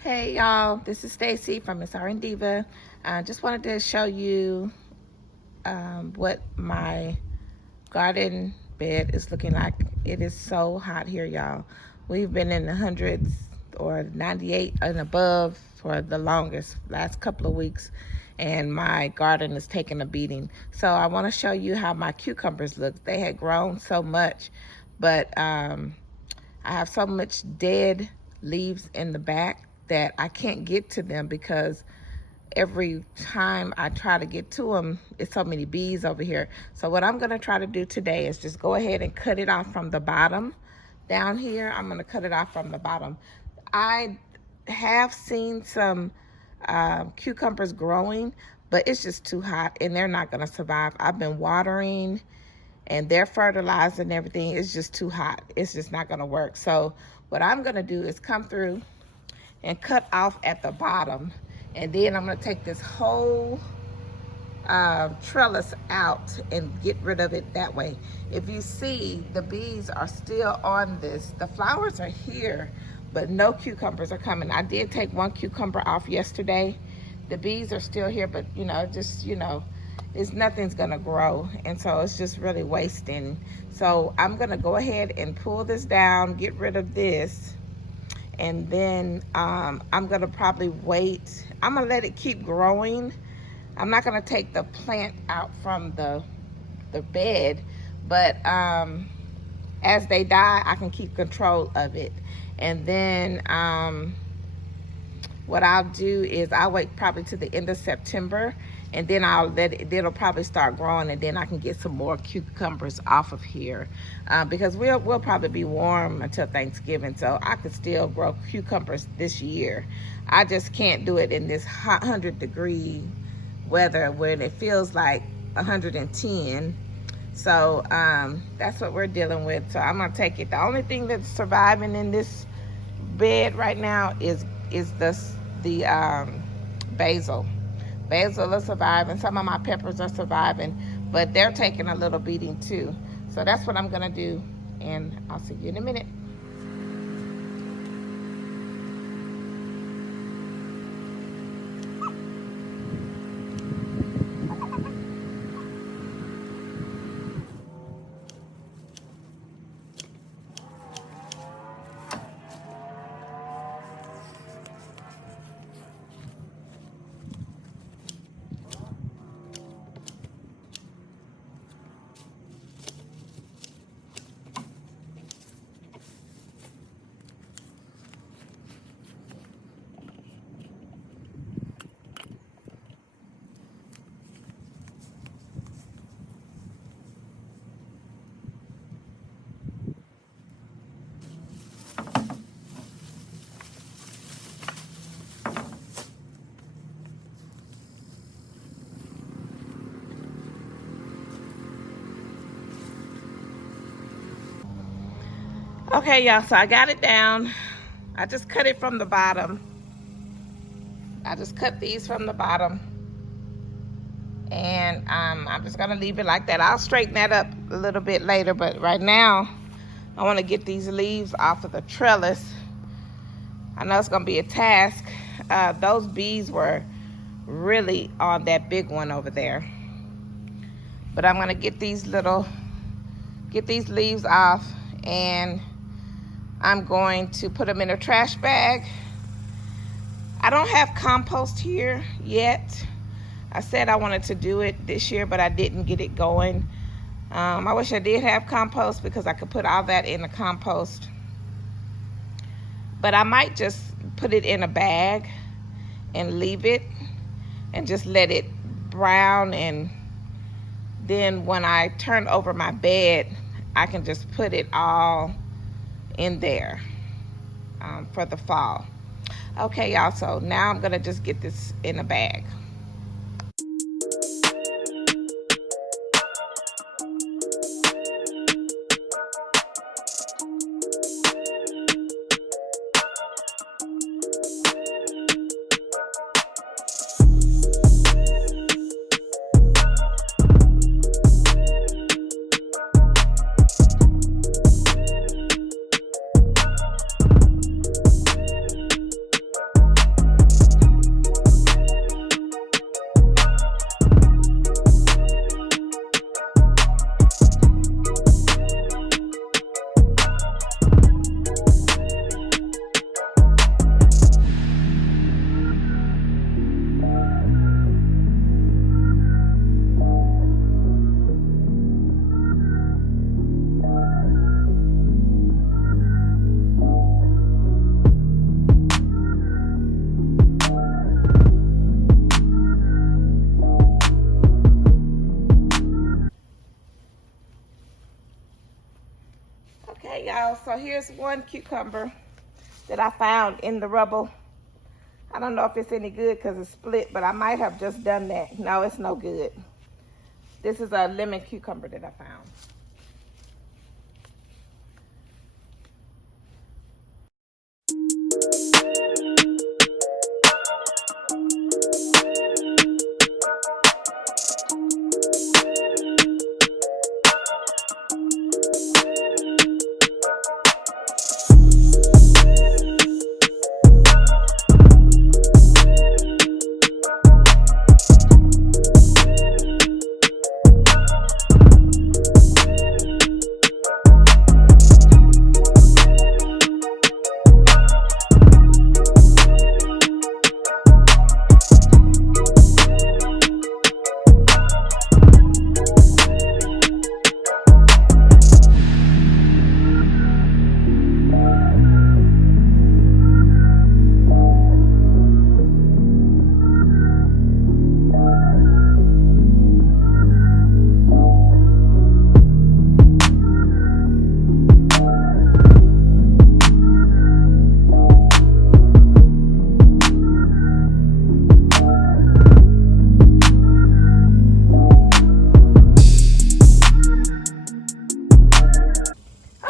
Hey y'all, this is Stacy from MsRNDiva. I just wanted to show you what my garden bed is looking like. It is so hot here, y'all. We've been in the hundreds or 98 and above for the last couple of weeks, and my garden is taking a beating. So I want to show you how my cucumbers look. They had grown so much, but I have so much dead leaves in the back that I can't get to them because every time I try to get to them, it's so many bees over here. So what I'm gonna try to do today is just go ahead and cut it off from the bottom. Down here, I'm gonna cut it off from the bottom. I have seen some cucumbers growing, but it's just too hot and they're not gonna survive. I've been watering and they're fertilized and everything. It's just too hot. It's just not gonna work. So what I'm gonna do is come through and cut off at the bottom, and then I'm gonna take this whole trellis out and get rid of it that way. If you see, the bees are still on this. The flowers are here, but no cucumbers are coming. I did take one cucumber off yesterday. The bees are still here, but nothing's gonna grow, and so it's just really wasting. So I'm gonna go ahead and pull this down, get rid of this, and then I'm gonna probably wait. I'm gonna let it keep growing. I'm not gonna take the plant out from the bed, but as they die, I can keep control of it. And then what I'll do is I'll wait probably to the end of September, and then I'll let it, it'll probably start growing, and then I can get some more cucumbers off of here because we'll probably be warm until Thanksgiving, so I could still grow cucumbers this year. I just can't do it in this hot 100-degree weather when it feels like 110. So that's what we're dealing with. So I'm gonna take it. The only thing that's surviving in this bed right now is the basil. Basil is surviving. Some of my peppers are surviving, but they're taking a little beating too. So that's what I'm gonna do, and I'll see you in a minute. Okay, y'all, so I got it down. I just cut it from the bottom. I just cut these from the bottom. And I'm just gonna leave it like that. I'll straighten that up a little bit later, but right now, I wanna get these leaves off of the trellis. I know it's gonna be a task. Those bees were really on that big one over there. But I'm gonna get these leaves off, and I'm going to put them in a trash bag. I don't have compost here yet. I said I wanted to do it this year, but I didn't get it going. I wish I did have compost because I could put all that in the compost. But I might just put it in a bag and leave it and just let it brown, and then when I turn over my bed, I can just put it all in there for the fall. Okay, y'all, so now I'm gonna just get this in a bag. so here's one cucumber that I found in the rubble. I don't know if it's any good because it's split, but I might have just done that. No, it's no good. This is a lemon cucumber that I found.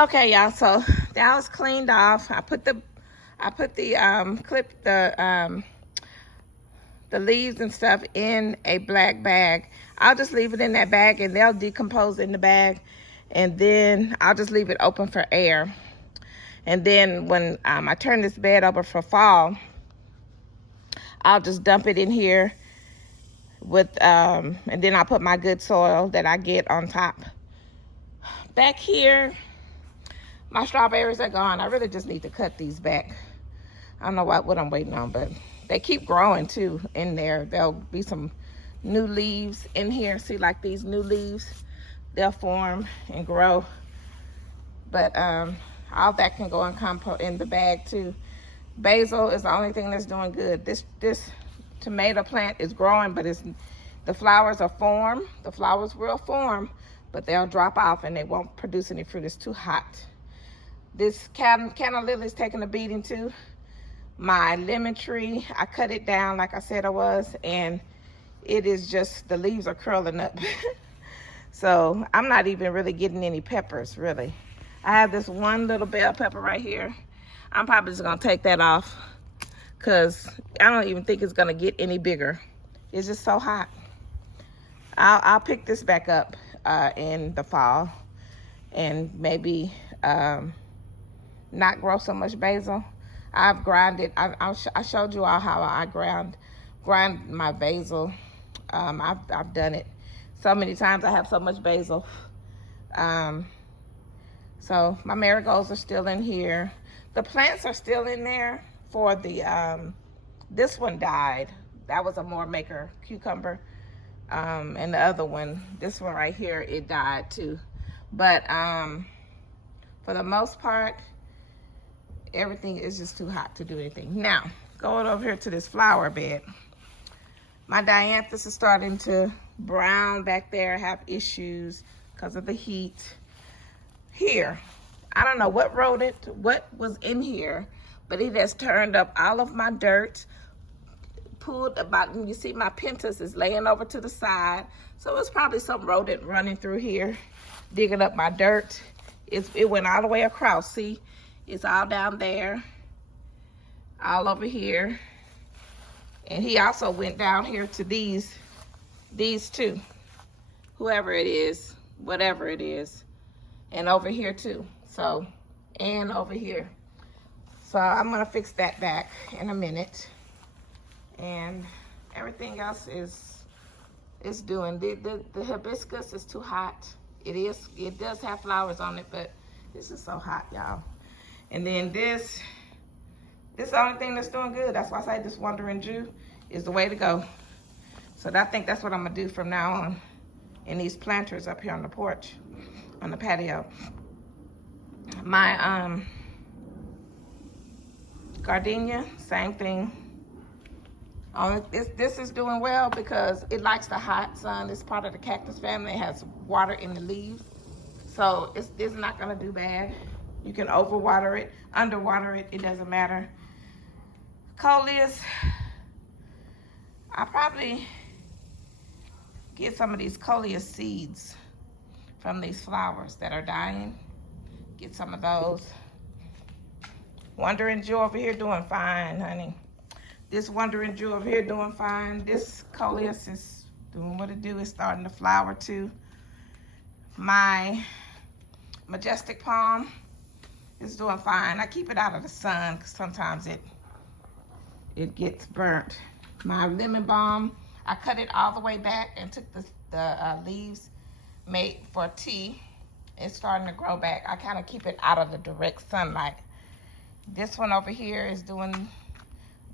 Okay, y'all, so that was cleaned off. I put the leaves and stuff in a black bag. I'll just leave it in that bag and they'll decompose in the bag, and then I'll just leave it open for air. And then when I turn this bed over for fall, I'll just dump it in here with and then I'll put my good soil that I get on top. Back here, my strawberries are gone. I really just need to cut these back. I don't know what I'm waiting on, but they keep growing too in there. There'll be some new leaves in here. See, like these new leaves, they'll form and grow. But all that can go in compost in the bag too. Basil is the only thing that's doing good. This tomato plant is growing, but the flowers are formed. The flowers will form, but they'll drop off and they won't produce any fruit. It's too hot. This canna lily is taking a beating too. My lemon tree, I cut it down like I said I was, and it is just, the leaves are curling up. So I'm not even really getting any peppers, really. I have this one little bell pepper right here. I'm probably just gonna take that off because I don't even think it's gonna get any bigger. It's just so hot. I'll pick this back up in the fall and maybe not grow so much basil. I've grinded. I showed you all how I grind my basil. I've done it so many times. I have so much basil. So my marigolds are still in here. The plants are still in there for the, this one died. That was a more maker cucumber. And the other one, this one right here, it died too. But for the most part, everything is just too hot to do anything. Now, going over here to this flower bed. My dianthus is starting to brown back there, have issues because of the heat. Here, I don't know what was in here, but it has turned up all of my dirt, pulled about, you see my pentas is laying over to the side. So it's probably some rodent running through here, digging up my dirt. It went all the way across, see? It's all down there, all over here. And he also went down here to these two, whoever it is, whatever it is. And over here too, so, and over here. So I'm gonna fix that back in a minute. And everything else is doing. The hibiscus is too hot. It does have flowers on it, but this is so hot, y'all. And then this is the only thing that's doing good. That's why I say this Wandering Jew is the way to go. So I think that's what I'm gonna do from now on in these planters up here on the porch, on the patio. My gardenia, same thing. This is doing well because it likes the hot sun. It's part of the cactus family. It has water in the leaves. So it's not gonna do bad. You can overwater it, underwater it, it doesn't matter. Coleus, I'll probably get some of these coleus seeds from these flowers that are dying. Get some of those. Wandering Jew over here doing fine, honey. This Wandering Jew over here doing fine. This coleus is doing what it do. It's starting to flower too. My majestic palm is doing fine. I keep it out of the sun because sometimes it gets burnt. My lemon balm, I cut it all the way back and took the leaves made for tea. It's starting to grow back. I kind of keep it out of the direct sunlight. This one over here is doing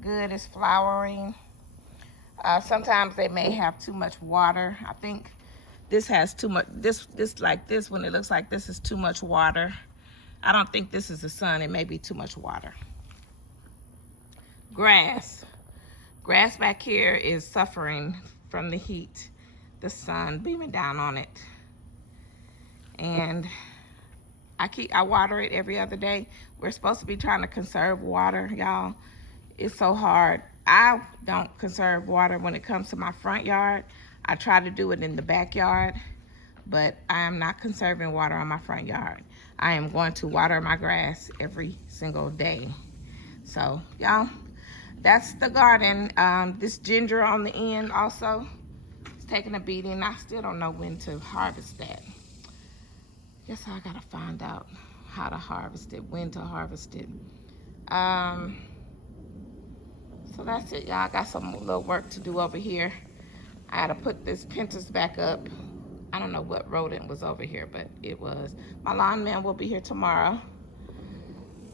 good. It's flowering. Sometimes they may have too much water. I think this has too much, this like this one, it looks like this is too much water. I don't think this is the sun. It may be too much water. Grass. Grass back here is suffering from the heat, the sun beaming down on it. And I water it every other day. We're supposed to be trying to conserve water, y'all. It's so hard. I don't conserve water when it comes to my front yard. I try to do it in the backyard, but I am not conserving water on my front yard. I am going to water my grass every single day. So, y'all, that's the garden. This ginger on the end also is taking a beating. I still don't know when to harvest that. Guess I gotta find out how to harvest it, when to harvest it. So that's it, y'all. I got some little work to do over here. I had to put this Pinterest back up. I don't know what rodent was over here, but it was. My lawn man will be here tomorrow.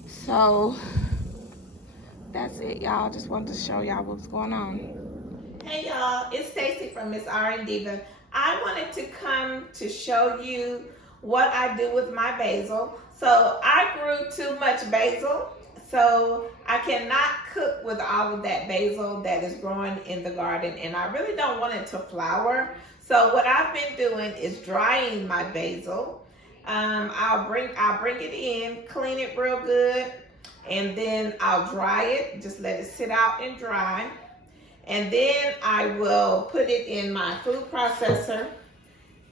So that's it, y'all. Just wanted to show y'all what's going on. Hey, y'all. It's Stacy from MsRNDiva. I wanted to come to show you what I do with my basil. So I grew too much basil, so I cannot cook with all of that basil that is growing in the garden, and I really don't want it to flower. So what I've been doing is drying my basil. I'll bring it in, clean it real good, and then I'll dry it, just let it sit out and dry. And then I will put it in my food processor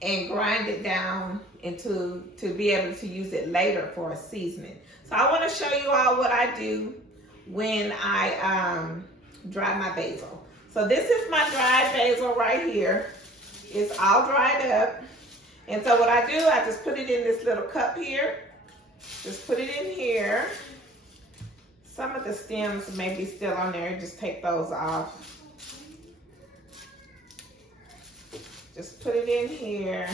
and grind it down to be able to use it later for a seasoning. So I want to show you all what I do when I dry my basil. So this is my dried basil right here. It's all dried up. And so what I do, I just put it in this little cup here. Just put it in here. Some of the stems may be still on there. Just take those off. Just put it in here.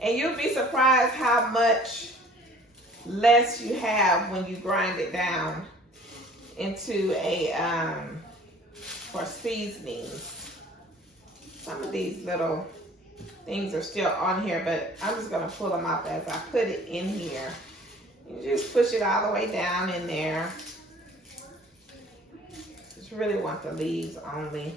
And you'll be surprised how much less you have when you grind it down into a, for seasonings. Some of these little things are still on here, but I'm just gonna pull them up as I put it in here. You just push it all the way down in there. Just really want the leaves only.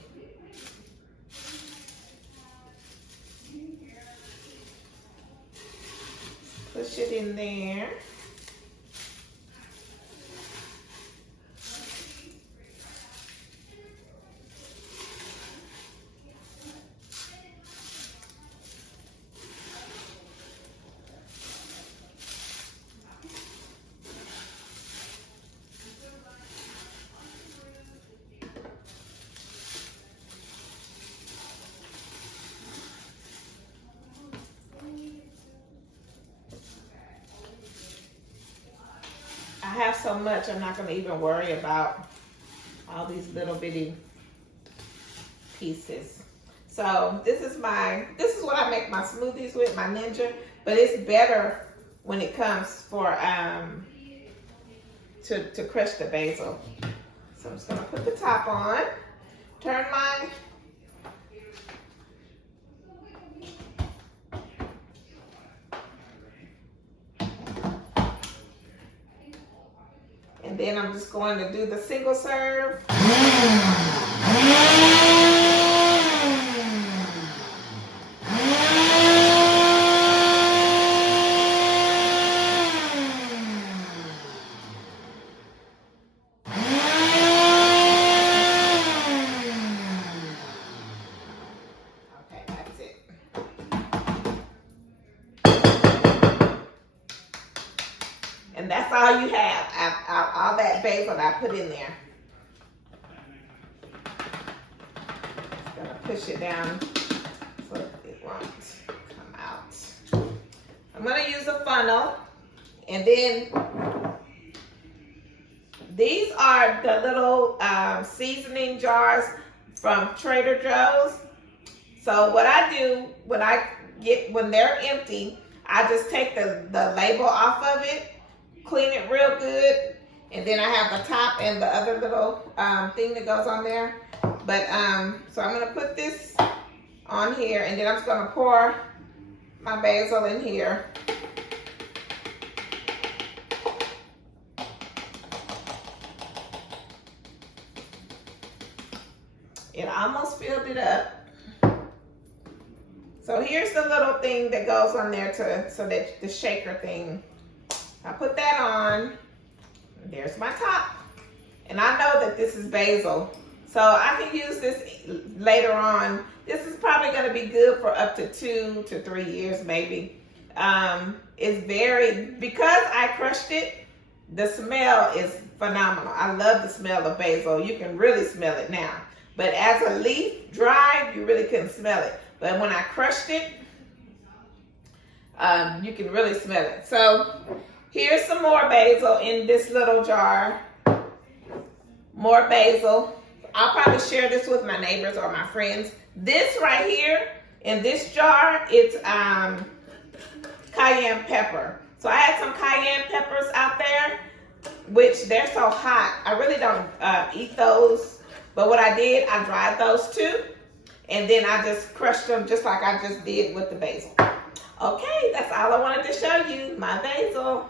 Push it in there. I have so much, I'm not going to even worry about all these little bitty pieces. So this is what I make my smoothies with, my Ninja, but it's better when it comes for to crush the basil. So I'm just going to put the top on, turn my and then I'm just going to do the single serve. put in there. Just gonna push it down so it won't come out. I'm gonna use a funnel, and then these are the little seasoning jars from Trader Joe's. So what I do when they're empty, I just take the label off of it, clean it real good, and then I have the top and the other little thing that goes on there. But so I'm gonna put this on here, and then I'm just gonna pour my basil in here. It almost filled it up. So here's the little thing that goes on there so that the shaker thing. I put that on. There's my top. And I know that this is basil, so I can use this later on. This is probably going to be good for up to 2 to 3 years maybe. It's because I crushed it, the smell is phenomenal. I love the smell of basil. You can really smell it now. But as a leaf, dry, you really couldn't smell it. But when I crushed it, you can really smell it. So here's some more basil in this little jar. More basil. I'll probably share this with my neighbors or my friends. This right here in this jar, it's cayenne pepper. So I had some cayenne peppers out there, which they're so hot. I really don't eat those. But what I did, I dried those too. And then I just crushed them just like I just did with the basil. Okay, that's all I wanted to show you, my basil.